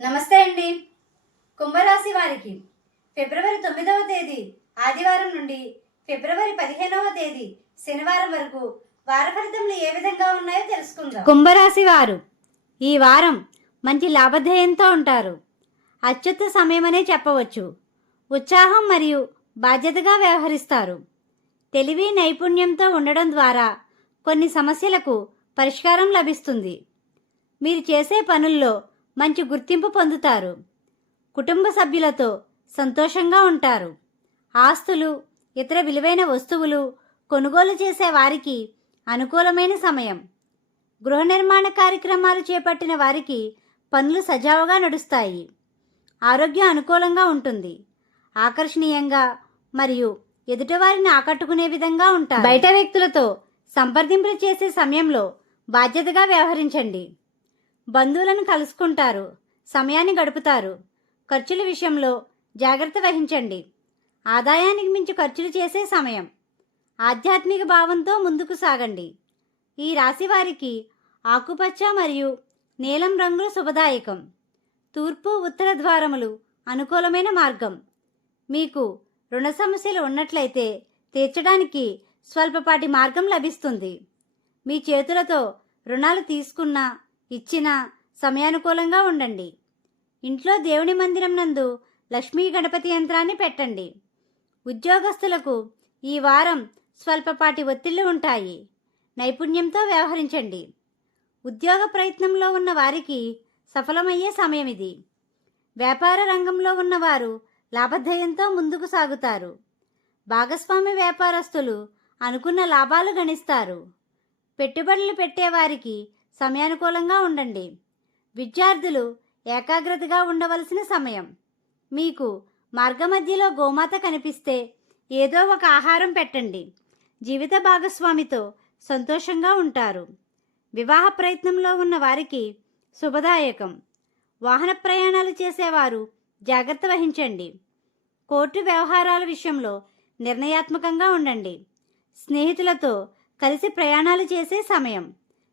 నమస్తే అండి. కుంభరాశి వారికి ఫిబ్రవరి తొమ్మిదవ తేదీ ఆదివారం నుండి ఫిబ్రవరి పదిహేనవ తేదీ శనివారం వరకు వార ఫలితములు ఏ విధంగా ఉన్నాయో తెలుసుకుందాం. కుంభరాశి వారు ఈ వారం మంచి లాభధేయంతో ఉంటారు. అత్యుత్త సమయమనే చెప్పవచ్చు. ఉత్సాహం మరియు బాధ్యతగా వ్యవహరిస్తారు. తెలివి నైపుణ్యంతో ఉండడం ద్వారా కొన్ని సమస్యలకు పరిష్కారం లభిస్తుంది. మీరు చేసే పనుల్లో మంచి గుర్తింపు పొందుతారు. కుటుంబ సభ్యులతో సంతోషంగా ఉంటారు. ఆస్తులు ఇతర విలువైన వస్తువులు కొనుగోలు చేసే వారికి అనుకూలమైన సమయం. గృహ నిర్మాణ కార్యక్రమాలు చేపట్టిన వారికి పనులు సజావుగా నడుస్తాయి. ఆరోగ్యం అనుకూలంగా ఉంటుంది. ఆకర్షణీయంగా మరియు ఎదుటివారిని ఆకట్టుకునే విధంగా ఉంటారు. బయట వ్యక్తులతో సంప్రదింపులు చేసే సమయంలో బాధ్యతగా వ్యవహరించండి. బంధువులను కలుసుకుంటారు సమయాన్ని గడుపుతారు. ఖర్చుల విషయంలో జాగ్రత్త వహించండి. ఆదాయానికి మించి ఖర్చులు చేసే సమయం. ఆధ్యాత్మిక భావంతో ముందుకు సాగండి. ఈ రాశి వారికి ఆకుపచ్చ మరియు నీలం రంగులు శుభదాయకం. తూర్పు ఉత్తర ద్వారములు అనుకూలమైన మార్గం. మీకు రుణ సమస్యలు ఉన్నట్లయితే తీర్చడానికి స్వల్పపాటి మార్గం లభిస్తుంది. మీ చేతులతో రుణాలు తీసుకున్నా ఇచ్చిన సమయానుకూలంగా ఉండండి. ఇంట్లో దేవుని మందిరం నందు లక్ష్మీ గణపతి యంత్రాన్ని పెట్టండి. ఉద్యోగస్తులకు ఈ వారం స్వల్పపాటి ఒత్తిళ్ళు ఉంటాయి. నైపుణ్యంతో వ్యవహరించండి. ఉద్యోగ ప్రయత్నంలో ఉన్న వారికి సఫలమయ్యే సమయం ఇది. వ్యాపార రంగంలో ఉన్నవారు లాభధేయంతో ముందుకు సాగుతారు. భాగస్వామి వ్యాపారస్తులు అనుకున్న లాభాలు గణిస్తారు. పెట్టుబడులు పెట్టేవారికి సమయానుకూలంగా ఉండండి. విద్యార్థులు ఏకాగ్రతగా ఉండవలసిన సమయం. మీకు మార్గమధ్యలో గోమాత కనిపిస్తే ఏదో ఒక ఆహారం పెట్టండి. జీవిత భాగస్వామితో సంతోషంగా ఉంటారు. వివాహ ప్రయత్నంలో ఉన్న వారికి శుభదాయకం. వాహన ప్రయాణాలు చేసేవారు జాగ్రత్త వహించండి. కోర్టు వ్యవహారాల విషయంలో నిర్ణయాత్మకంగా ఉండండి. స్నేహితులతో కలిసి ప్రయాణాలు చేసే సమయం.